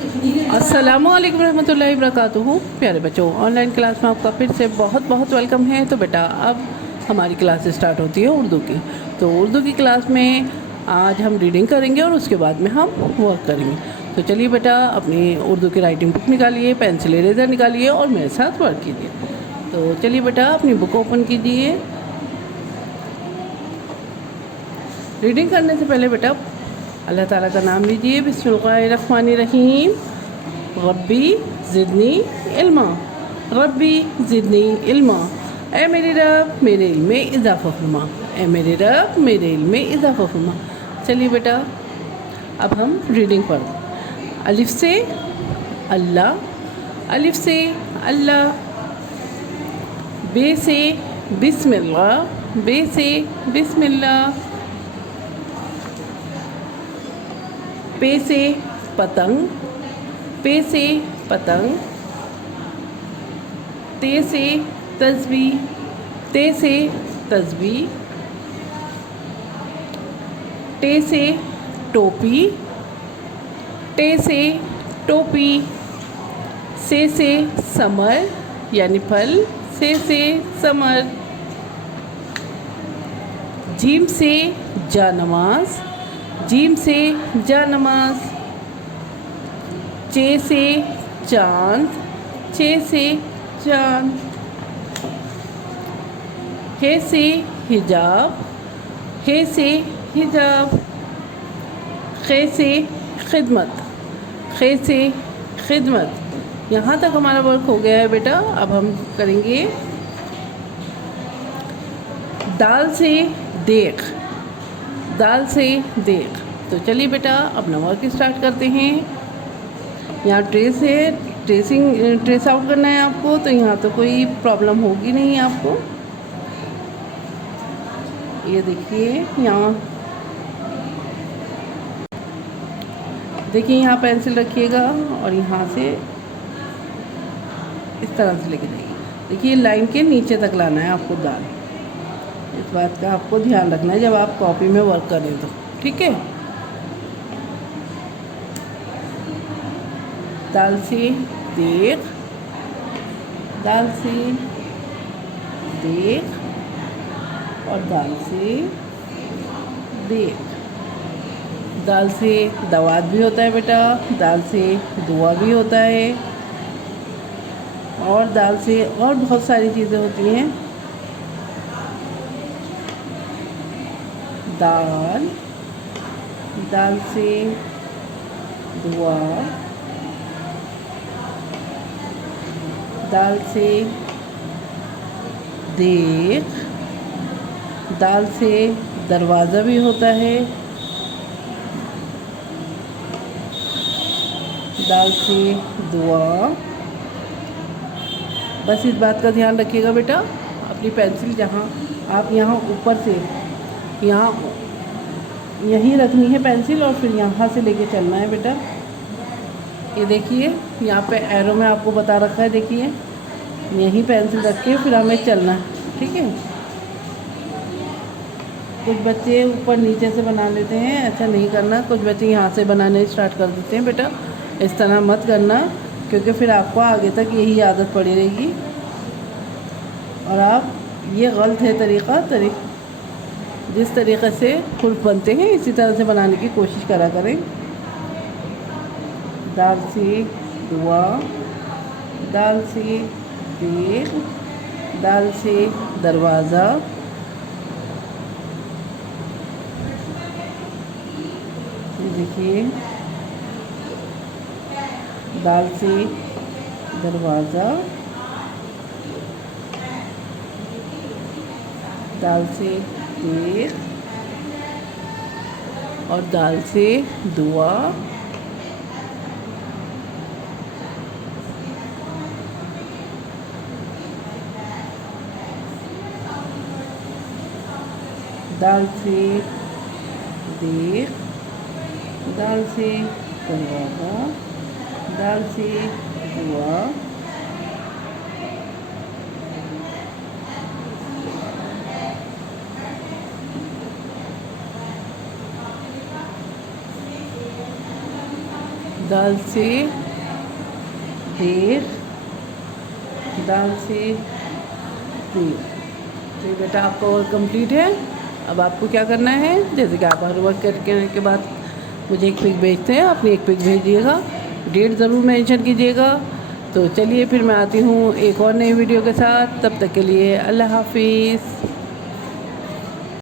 अस्सलामुअलैकुम रहमतुल्लाहि वबरकातुहू। प्यारे बच्चों, ऑनलाइन क्लास में आपका फिर से बहुत बहुत वेलकम है। तो बेटा अब हमारी क्लास स्टार्ट होती है उर्दू की। तो उर्दू की क्लास में आज हम रीडिंग करेंगे और उसके बाद में हम वर्क करेंगे। तो चलिए बेटा, अपनी उर्दू की राइटिंग बुक निकालिए, पेंसिल इरेज़र निकालिए और मेरे साथ वर्क कीजिए। तो चलिए बेटा, अपनी बुक ओपन कीजिए। रीडिंग करने से पहले बेटा अल्लाह ताला का नाम लीजिए। बिस्मिल्लाहिर्रहमानिर्रहीम। रब्बी ज़िदनी इल्मा, रब्बी ज़िदनी इल्मा। ए मेरे रब मेरे इल्म में इजाफ़ा फरमा, ए मेरे रब मेरे इल्म में इजाफ़ा फरमा। चलिए बेटा, अब हम रीडिंग पढ़ते। अलिफ से अल्लाह, अलिफ से अल्लाह। बे से बिस्मिल्लाह, बे से बिस्मिल्लाह। पे से पतंग, पे से पतंग। ते से तस्बीह, ते से तस्बीह। टे से टोपी, टे से टोपी। से समर यानी फल, से समर। जीम से जानमाज, जीम से जानमाज। चे से चाँद, चे से चाँद। हे से हिजाब, हे से हिजाब। खे से खिदमत, खे से खिदमत। यहाँ तक हमारा वर्क हो गया है बेटा। अब हम करेंगे दाल से देख, दाल से देख। तो चलिए बेटा, अपना वर्क स्टार्ट करते हैं। यहाँ ट्रेस है, ट्रेस आउट करना है आपको। तो यहाँ तो कोई प्रॉब्लम होगी नहीं आपको। ये देखिए, यहाँ देखिए, यहाँ पेंसिल रखिएगा और यहाँ से इस तरह से लेके जाइए। देखिए, लाइन के नीचे तक लाना है आपको दाल। इस बात का आपको ध्यान रखना है जब आप कॉपी में वर्क करें तो, ठीक है। दाल से देख, दाल से देख और दाल से देख। दाल से दवात भी होता है बेटा, दाल से दुआ भी होता है और दाल से और बहुत सारी चीज़ें होती हैं। दाल, दाल से दुआ, दाल से देख। दाल से दरवाज़ा भी होता है, दाल से दुआ। बस इस बात का ध्यान रखिएगा बेटा, अपनी पेंसिल जहाँ आप यहाँ ऊपर से यहाँ यहीं रखनी है पेंसिल और फिर यहाँ से लेके चलना है बेटा। ये देखिए, यहाँ पे एरो में आपको बता रखा है, देखिए यहीं पेंसिल रख के फिर हमें चलना है, ठीक है। कुछ बच्चे ऊपर नीचे से बना लेते हैं, ऐसा नहीं करना। कुछ बच्चे यहाँ से बनाने स्टार्ट कर देते हैं बेटा, इस तरह मत करना, क्योंकि फिर आपको आगे तक यही आदत पड़ी रहेगी और आप ये गलत है तरीक़ा। जिस तरीक़े से हुर्फ बनते हैं इसी तरह से बनाने की कोशिश करा करें। दाल से दुआ, दाल से देख, दाल से दरवाज़ा। ये देखिए, दाल से दरवाज़ा, दाल से देख और दाल से दुआ। दाल से देख, दाल से दरवाज़ा, दाल से दुआ। दाल से देर, दाल से देर। तो ये बेटा आपका वर्क कंप्लीट है। अब आपको क्या करना है, जैसे कि आप हर वर्क करने के बाद मुझे एक पिक भेजते हैं, अपनी एक पिक भेजिएगा, डेट ज़रूर मेंशन कीजिएगा। तो चलिए फिर मैं आती हूँ एक और नई वीडियो के साथ, तब तक के लिए अल्लाह हाफिज़।